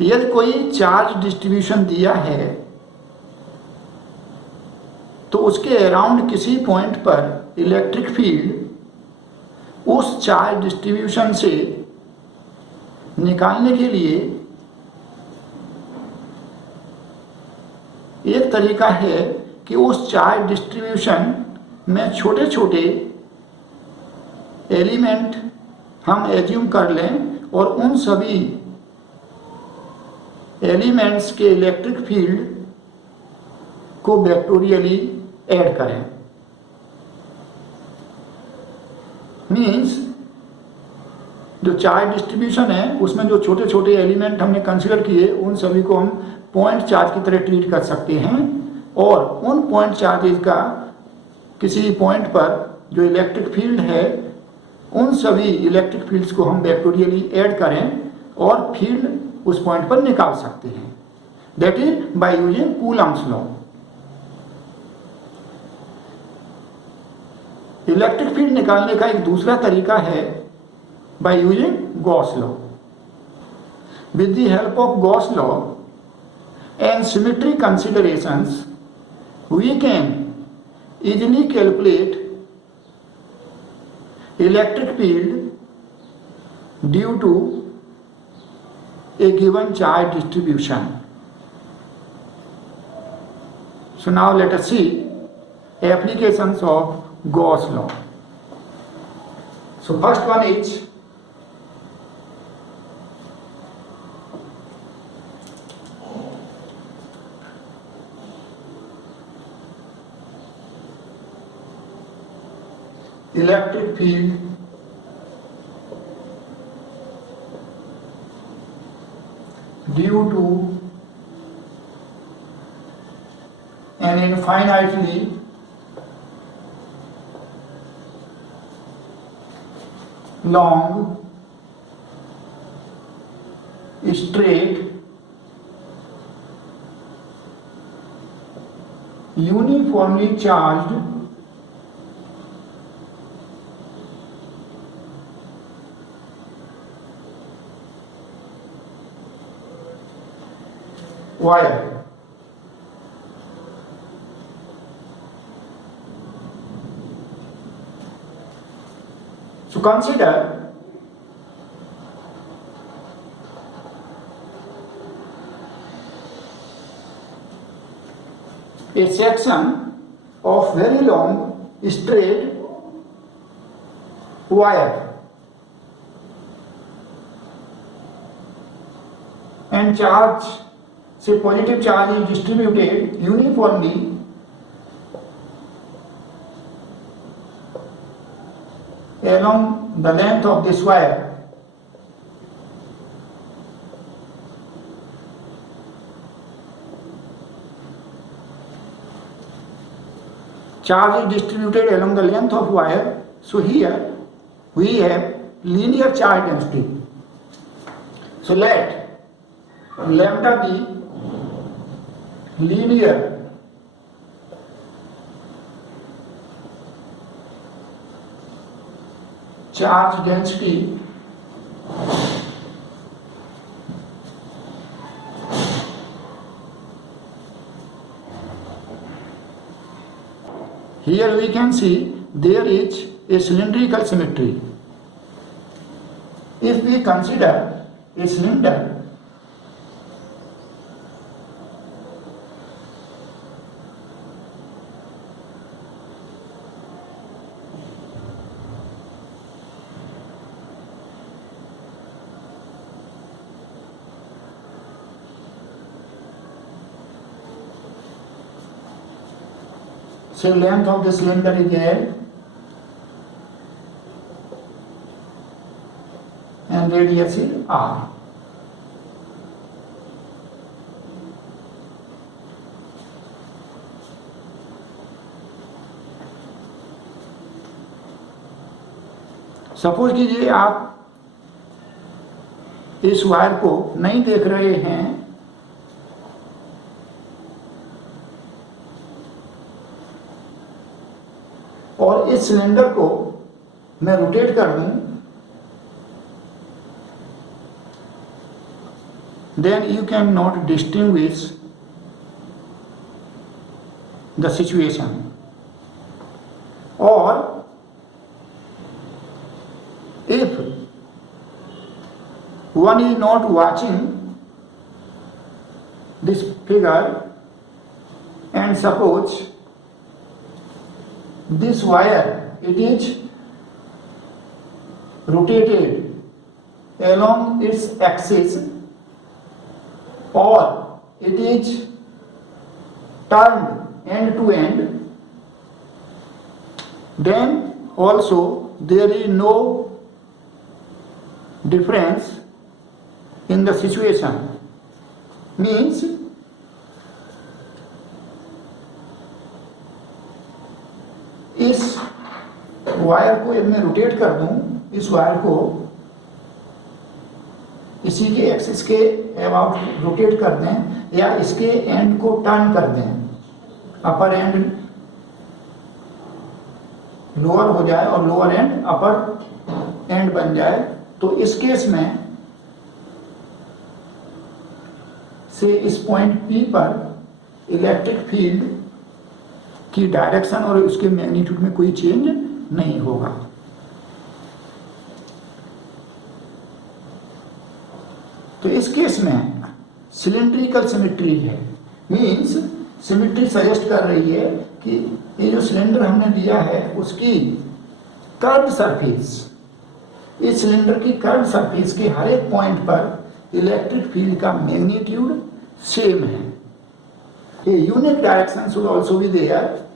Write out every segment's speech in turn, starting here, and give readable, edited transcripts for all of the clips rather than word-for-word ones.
यदि कोई charge distribution दिया है तो उसके अराउंड किसी पॉइंट पर इलेक्ट्रिक फील्ड उस चार्ज डिस्ट्रीब्यूशन से निकालने के लिए एक तरीका है कि उस चार्ज डिस्ट्रीब्यूशन में छोटे छोटे एलिमेंट हम एज्यूम कर लें और उन सभी एलिमेंट्स के इलेक्ट्रिक फील्ड को वेक्टोरियली ऐड करें। मीन्स जो चार्ज डिस्ट्रीब्यूशन है उसमें जो छोटे छोटे एलिमेंट हमने कंसीडर किए उन सभी को हम पॉइंट चार्ज की तरह ट्रीट कर सकते हैं और उन पॉइंट चार्जेस का किसी पॉइंट पर जो इलेक्ट्रिक फील्ड है उन सभी इलेक्ट्रिक फील्ड्स को हम वेक्टोरियली ऐड करें और फील्ड उस पॉइंट पर निकाल सकते हैं। That is by using Coulomb's law. Electric field निकालने का एक दूसरा तरीका है by using Gauss law. With the help of Gauss law and symmetry considerations, we can easily calculate electric field due to a given charge distribution. So now let us see applications of Gauss law. So first one is electric field due to an infinitely long straight uniformly charged wire. So consider a section of very long straight wire and charge, say positive charge is distributed uniformly along the length of this wire. Charge is distributed along the length of wire. So here we have linear charge density. So let lambda be linear charge density here we can see there is a cylindrical symmetry. If we consider a cylinder say length of the cylinder is L and radius is R. Suppose कीजिए आप इस wire को नहीं देख रहे हैं और इस सिलेंडर को मैं रोटेट कर दूं, then you cannot distinguish the situation. Or if one is not watching this figure and suppose this wire, it is rotated along its axis or it is turned end to end, then also there is no difference in the situation. Means इस wire को यदि मैं rotate कर दूं, इस wire को इसी के एक्सिस के अबाउट रोटेट कर दें या इसके एंड को टर्न कर दें, अपर एंड लोअर हो जाए और लोअर एंड अपर एंड बन जाए, तो इस केस में से इस पॉइंट P पर इलेक्ट्रिक फील्ड की डायरेक्शन और उसके मैग्नीट्यूड में कोई चेंज नहीं होगा। तो इस केस में सिलेंड्रिकल सिमेट्री है। मींस सिमेट्री सजेस्ट कर रही है कि ये जो सिलेंडर हमने दिया है उसकी कर्व सरफेस, इस सिलेंडर की कर्व सरफेस के हर एक पॉइंट पर इलेक्ट्रिक फील्ड का मैग्नीट्यूड सेम है। A unique direction should also be there,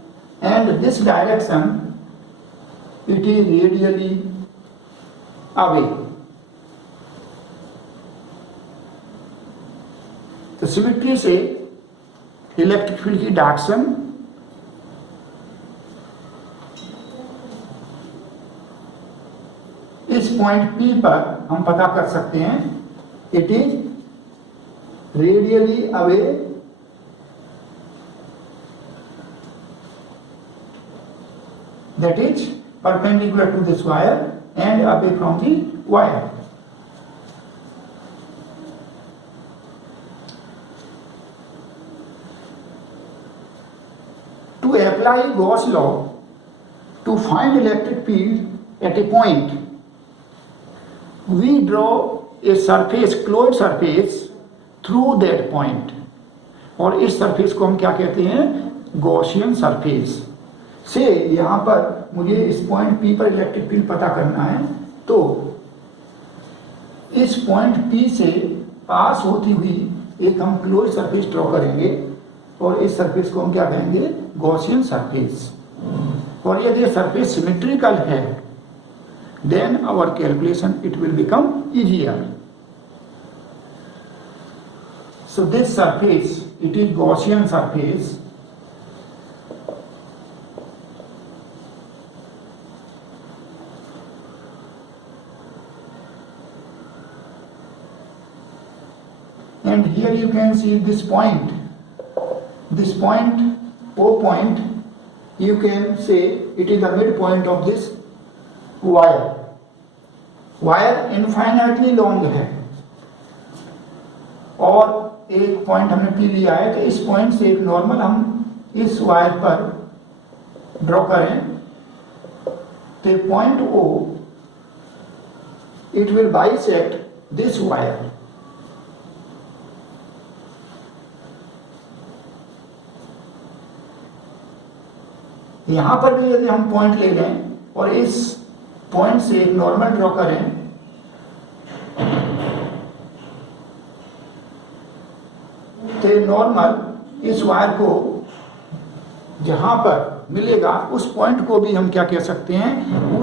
and this direction it is radially away. तो सिमेट्री से इलेक्ट्रिक फील्ड की डायरेक्शन इस पॉइंट P पर हम पता कर सकते हैं, it is radially away that is perpendicular to this wire and away from the wire. To apply Gauss law to find electric field at a point, we draw a surface, closed surface through that point. और इस surface को हम क्या कहते हैं? Gaussian surface से यहाँ पर मुझे इस पॉइंट P पर इलेक्ट्रिक फील्ड पता करना है, तो इस पॉइंट P से पास होती हुई एक हम क्लोज सरफेस ड्रॉ करेंगे और इस सरफेस को हम क्या कहेंगे? Gaussian surface. और यदि सरफेस सिमेट्रिकल है, then our calculation it will become easier. So this surface it is Gaussian surface, and here you can see this point O point, you can say it is the midpoint of this wire infinitely long है और एक point हमने P लिया है, तो इस point से एक नॉर्मल हम इस वायर पर ड्रॉ करें, तो point O it will bisect this wire. यहाँ पर भी यदि हम पॉइंट ले लें और इस पॉइंट से एक नॉर्मल ड्रॉ करें, तो नॉर्मल इस वायर को जहाँ पर मिलेगा उस पॉइंट को भी हम क्या कह सकते हैं?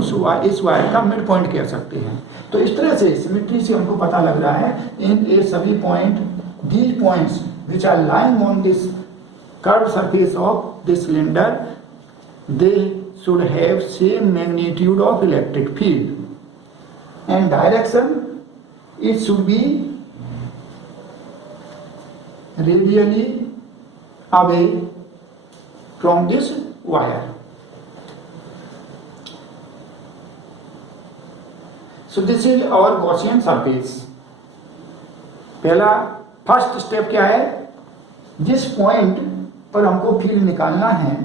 इस वायर का मिड पॉइंट कह सकते हैं। तो इस तरह से सिमेट्री से हमको पता लग रहा है इन ये सभी point, these points which are lying on this curved surface of this cylinder, they should have same magnitude of electric field and direction it should be radially away from this wire. So this is our Gaussian surface. पहला first step क्या है, जिस point पर हमको field निकालना है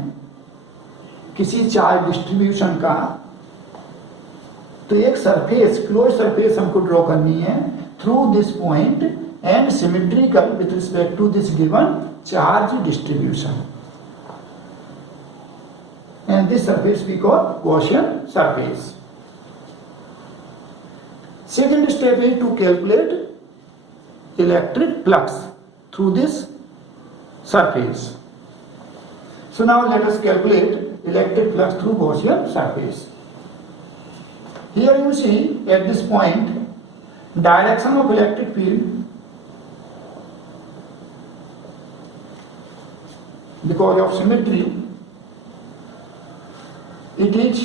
किसी charge distribution का, तो एक सरफेस, क्लोज सरफेस हमको ड्रॉ करनी है through this point and symmetrical with respect to this given charge distribution, and this surface we call Gaussian surface. Second step is to calculate electric flux through this surface. So now let us calculate electric flux through Gaussian surface. Here you see at this point direction of electric field, because of symmetry, it is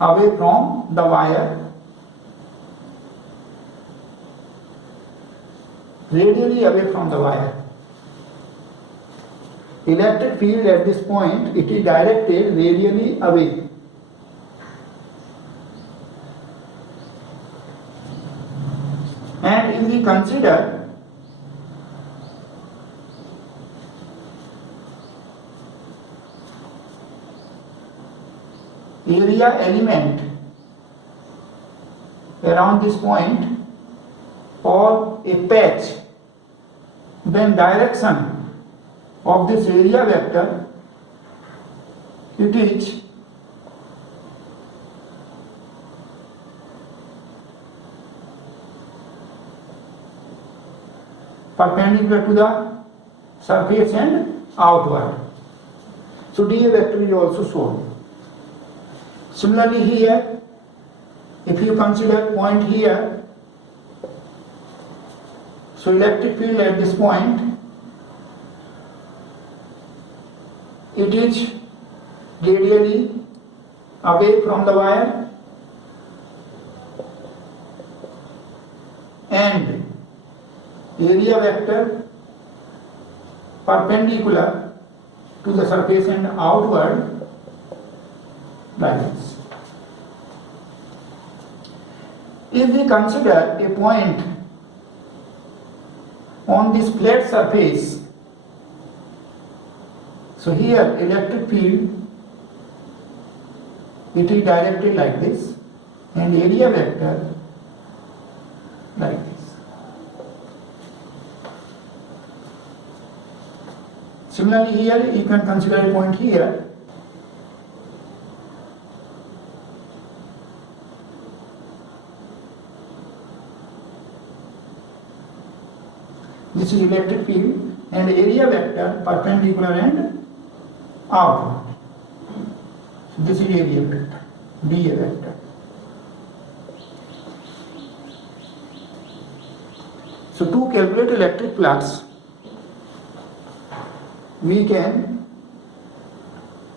away from the wire, radially away from the wire. Electric field at this point, it is directed radially away. And if we consider area element around this point or a patch, then direction of this area vector, it is perpendicular to the surface and outward. So dA vector is also shown. Similarly here, if you consider point here, so electric field at this point, it is radially away from the wire and area vector perpendicular to the surface and outward like this. If we consider a point on this flat surface, so here electric field, it is directed like this and area vector like this. Similarly here you can consider a point here. This is electric field and area vector perpendicular and outward. So this is area vector, dA vector. So to calculate electric flux, we can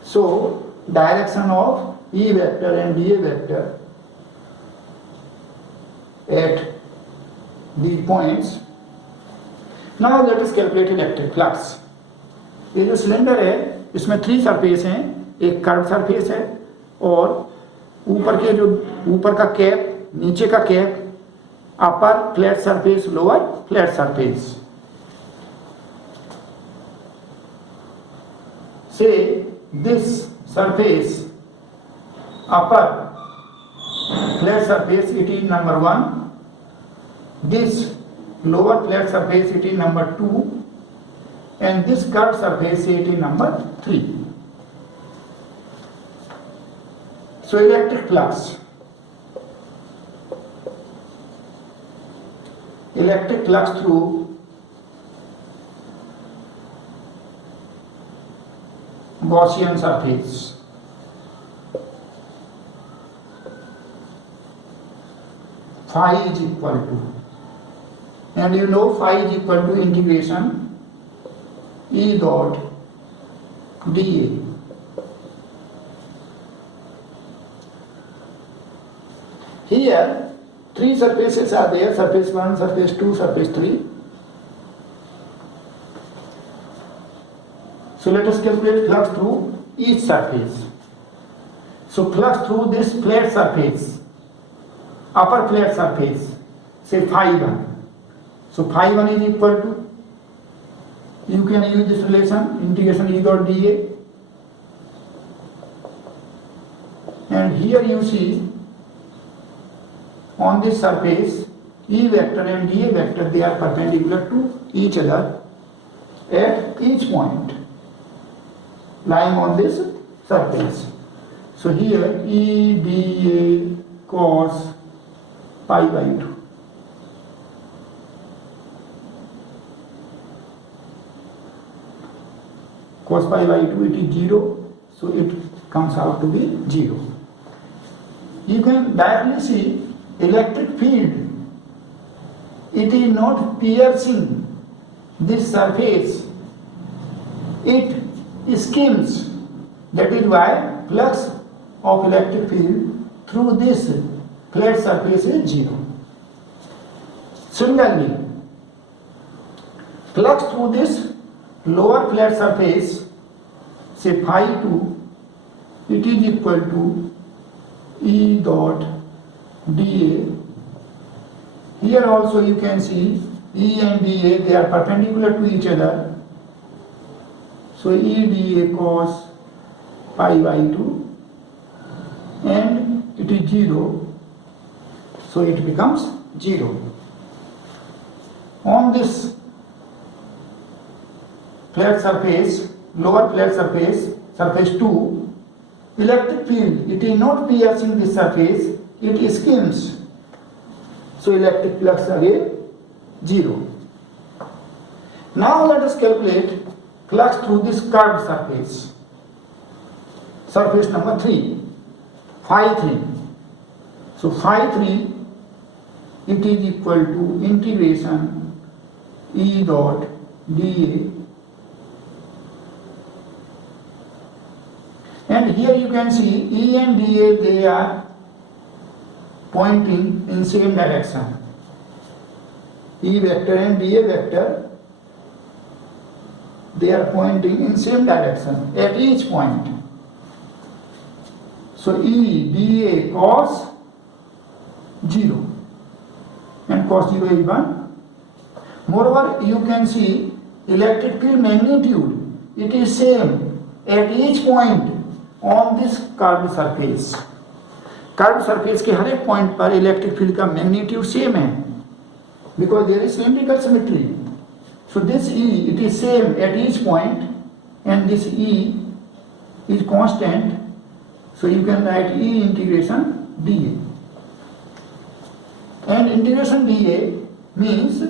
show direction of E vector and dA vector at these points. Now let us calculate electric flux. ये जो cylinder है इसमें 3 surface हैं, एक curve surface है और ऊपर का कैप, नीचे का cap, upper flat surface, lower flat surface. Say this surface, upper flat surface, it is number 1. This lower flat surface, it is number 2, and this curved surface, it is number 3. So electric flux through Gaussian surface. Phi is equal to, and you know phi is equal to integration E dot dA. Here 3 surfaces are there, surface 1, surface 2, surface 3. So let us calculate flux through each surface. So flux through this flat surface, upper flat surface, say phi 1. So phi 1 is equal to, you can use this relation, integration E dot dA, and here you see on this surface E vector and dA vector, they are perpendicular to each other at each point lying on this surface. So here E dA cos pi by 2. Cos pi by 2, it is 0, so it comes out to be 0. You can directly see electric field. It is not piercing this surface, it skims. That is why flux of electric field through this flat surface is 0. Similarly, flux through this lower flat surface, say phi 2, it is equal to E dot dA. Here also you can see E and dA, they are perpendicular to each other. So E dA cos pi by 2, and it is 0, so it becomes 0. On this flat surface, lower flat surface, surface 2, electric field, it is not piercing this surface, it skims. So electric flux again 0. Now let us calculate flux through this curved surface. Surface number 3, phi 3. So phi 3, it is equal to integration E dot dA. And here you can see E and dA, they are pointing in same direction. E vector and dA vector, they are pointing in same direction at each point. So E dA cos 0, and cos 0 is 1. Moreover, you can see electric field magnitude, it is same at each point on this curved surface. Curve surface के हर एक point पर electric field का magnitude same है, because there is cylindrical symmetry. So this E, it is same at each point, and this E is constant, so you can write E integration dA. And integration dA means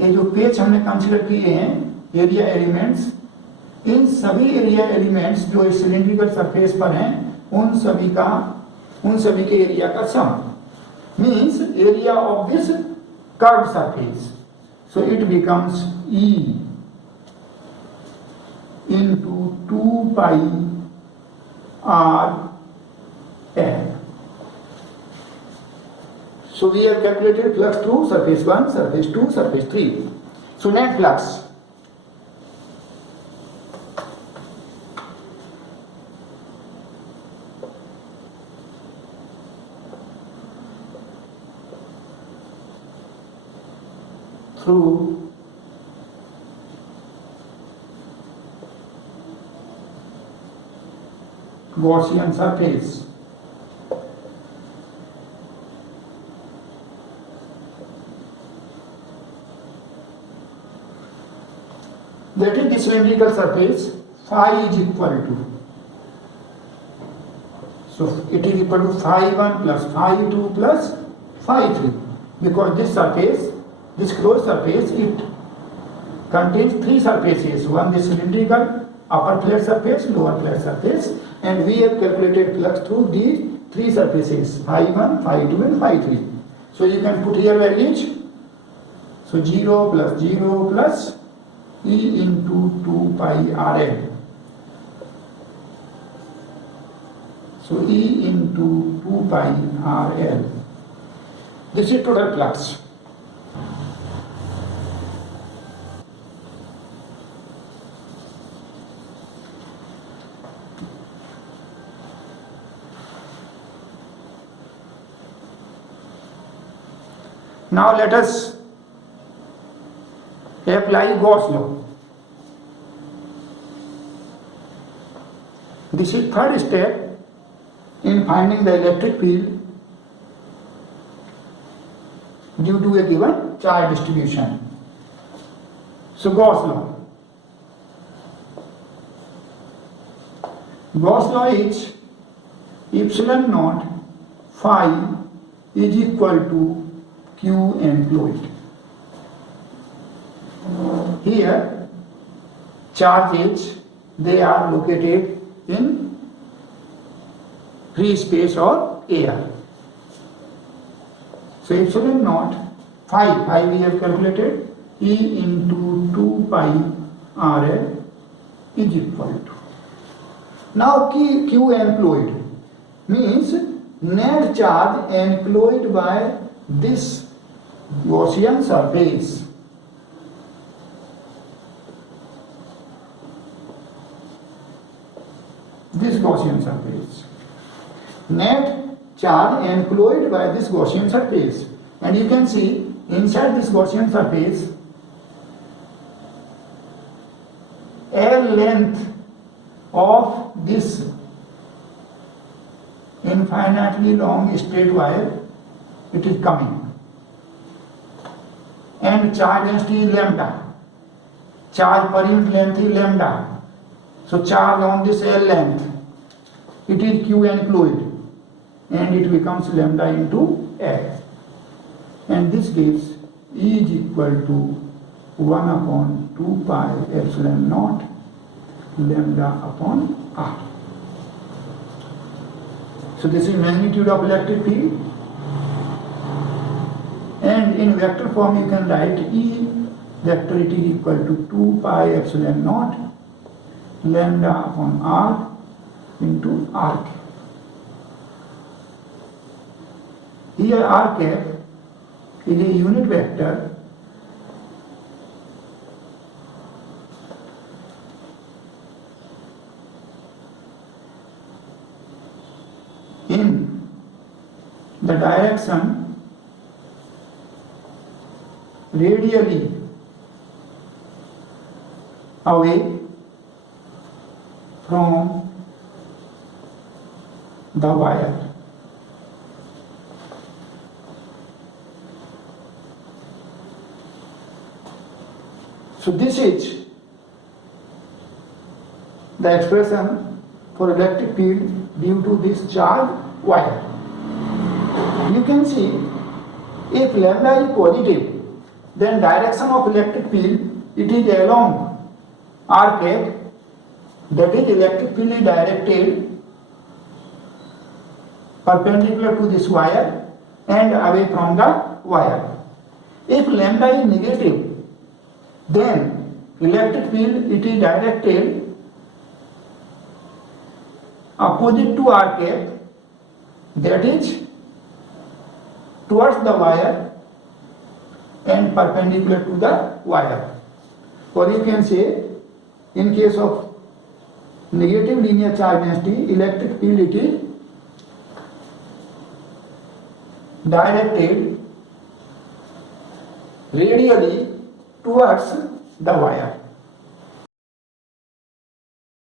ये जो page हमने consider किए हैं area elements, इन सभी area elements जो इस cylindrical surface पर हैं उन सभी के एरिया का sum means area of this curved surface. So it becomes E into 2 pi r L. So we have calculated flux through surface 1, surface 2, surface 3. So net flux through Gaussian surface that is the cylindrical surface, phi is equal to, so it is equal to phi 1 plus phi 2 plus phi 3, because this surface, this closed surface, it contains three surfaces. One is cylindrical, upper flat surface, lower flat surface, and we have calculated flux through these three surfaces, phi 1, phi 2 and phi 3. So you can put here values. So 0 plus E into 2 pi RL. So E into 2 pi RL. This is total flux. Now let us apply Gauss law. This is third step in finding the electric field due to a given charge distribution. So Gauss law. Gauss law is epsilon naught phi is equal to Q employed. Here charges, they are located in free space or air. So epsilon naught phi we have calculated, E into 2 pi RL is equal to. Now Q employed means net charge employed by this Gaussian surface. This Gaussian surface. Net charge employed by this Gaussian surface. And you can see inside this Gaussian surface, L length of this infinitely long straight wire, it is coming. And charge density is lambda. Charge per unit length is lambda. So charge on this L length, it is Q employed, and it becomes lambda into L. And this gives E is equal to 1 upon 2 pi epsilon naught lambda upon R. So this is magnitude of electric field. And in vector form you can write E vector, it is equal to 2 pi epsilon naught lambda upon R into R cap. Here R cap is a unit vector in the direction radially away from the wire. So this is the expression for electric field due to this charged wire. You can see if lambda is positive, then direction of electric field, it is along R cap, that is electric field is directed perpendicular to this wire and away from the wire. If lambda is negative, then electric field, it is directed opposite to R cap, that is towards the wire and perpendicular to the wire. Or you can say, in case of negative linear charge density, electric field, it is directed radially towards the wire.